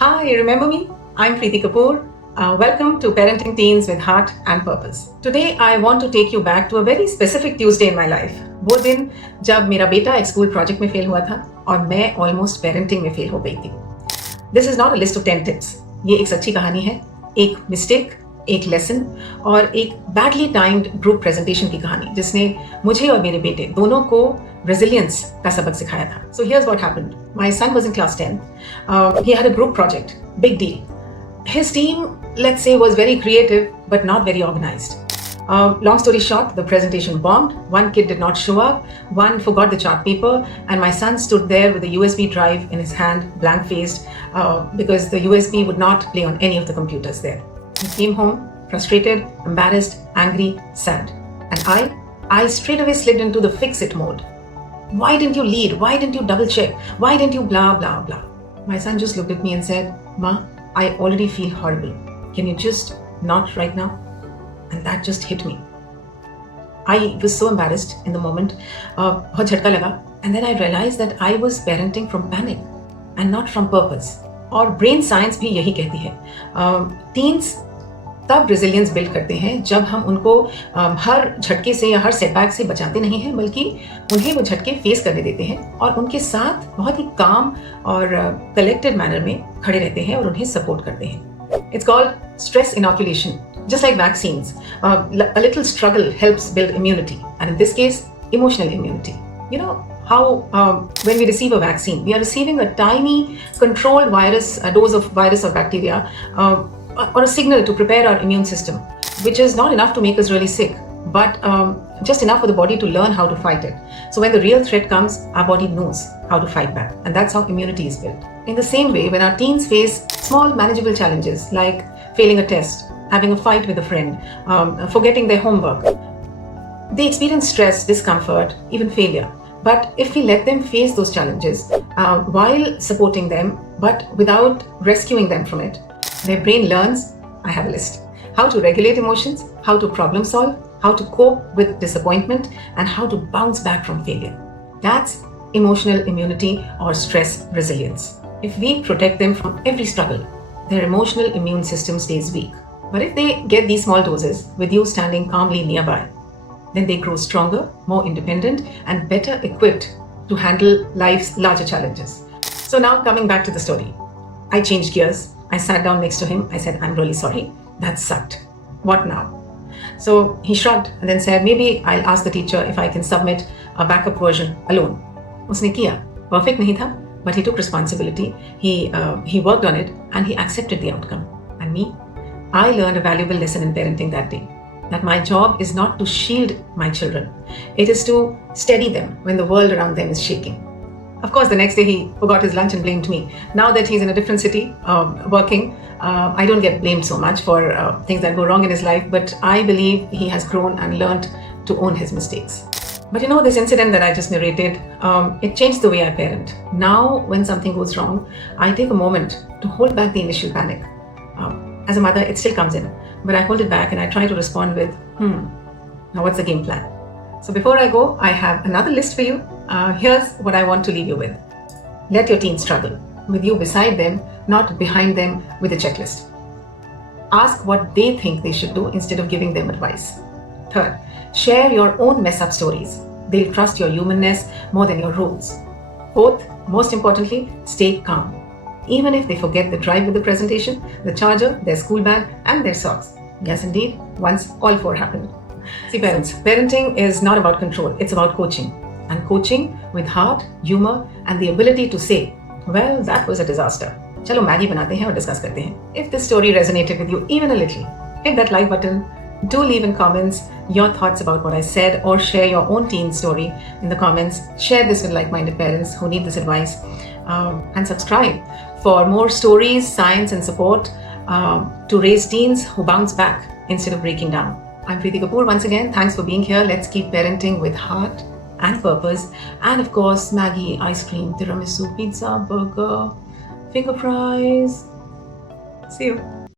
Hi, remember me? I'm Preeti Kapoor. Welcome to Parenting Teens with Heart and Purpose. Today, I want to take you back to a very specific Tuesday in my life. वो दिन जब मेरा बेटा एक school project में fail हुआ था और मैं ऑलमोस्ट पेरेंटिंग में फेल हो गई थी. This is not a list of 10 tips. ये एक सच्ची कहानी है, एक मिस्टेक, एक लेसन और एक बैडली टाइम्ड ग्रुप प्रेजेंटेशन की कहानी जिसने मुझे और मेरे बेटे दोनों को रेजिलियंस का सबक सिखाया था. So here's what happened. My son was in class 10. He had a group project, big deal. His team, let's say, was very creative but not very organized. Long story short, the presentation bombed. One kid did not show up, one forgot the chart paper, and my son stood there with a USB drive in his hand, blank-faced, because the USB would not play on any of the computers there. He came home frustrated, embarrassed, angry, sad. And I straight away slipped into the fix-it mode. Why didn't you lead? Why didn't you double check? Why didn't you blah, blah, blah? My son just looked at me and said, Ma, I already feel horrible. Can you just not right now? And that just hit me. I was so embarrassed in the moment. बहुत झटका लगा. And then I realized that I was parenting from panic and not from purpose. और brain science भी यही कहती है. Teens तब resilience build करते हैं जब हम उनको हर झटके से या हर सेटबैक से बचाते नहीं हैं, बल्कि उन्हें वो झटके फेस करने देते हैं और उनके साथ बहुत ही काम और कलेक्टेड मैनर में खड़े रहते हैं और उन्हें सपोर्ट करते हैं. It's called stress inoculation. Just like vaccines, a little struggle helps build immunity, and in this case, emotional immunity. You know how when we receive a vaccine, we are receiving a tiny controlled virus, a dose of virus or bacteria, or a signal to prepare our immune system, which is not enough to make us really sick, but just enough for the body to learn how to fight it. So when the real threat comes, our body knows how to fight back, and that's how immunity is built. In the same way, when our teens face small manageable challenges like failing a test, having a fight with a friend, forgetting their homework, they experience stress, discomfort, even failure. But if we let them face those challenges while supporting them, but without rescuing them from it, their brain learns, I have a list, how to regulate emotions, how to problem solve, how to cope with disappointment, and how to bounce back from failure. That's emotional immunity or stress resilience. If we protect them from every struggle, their emotional immune system stays weak. But if they get these small doses with you standing calmly nearby, then they grow stronger, more independent, and better equipped to handle life's larger challenges. So now coming back to the story, I changed gears. I sat down next to him. I said, I'm really sorry. That sucked. What now? So he shrugged and then said, maybe I'll ask the teacher if I can submit a backup version alone. उसने किया. Perfect नहीं था, but he took responsibility. He worked on it and he accepted the outcome. And me, I learned a valuable lesson in parenting that day. That my job is not to shield my children. It is to steady them when the world around them is shaking. Of course, the next day he forgot his lunch and blamed me. Now that he's in a different city working, I don't get blamed so much for things that go wrong in his life, but I believe he has grown and learned to own his mistakes. But you know, this incident that I just narrated, it changed the way I parent. Now, when something goes wrong, I take a moment to hold back the initial panic. As a mother, it still comes in, but I hold it back and I try to respond with, now what's the game plan? So before I go, I have another list for you. Here's what I want to leave you with. Let your teen struggle, with you beside them, not behind them with a checklist. Ask what they think they should do instead of giving them advice. Third, share your own mess-up stories. They'll trust your humanness more than your rules. Fourth, most importantly, stay calm. Even if they forget the drive with the presentation, the charger, their school bag, and their socks. Yes, indeed, once all four happened. See, parents, parenting is not about control, it's about coaching. And coaching with heart, humor, and the ability to say, well, that was a disaster. चलो Maggi बनाते हैं और discuss करते हैं. If this story resonated with you even a little, hit that like button. Do leave in comments your thoughts about what I said or share your own teen story in the comments. Share this with like-minded parents who need this advice. And subscribe for more stories, science, and support to raise teens who bounce back instead of breaking down. I'm Preeti Kapoor once again. Thanks for being here. Let's keep parenting with heart and purpose. And of course, Maggie, ice cream, tiramisu, pizza, burger, finger fries. See you.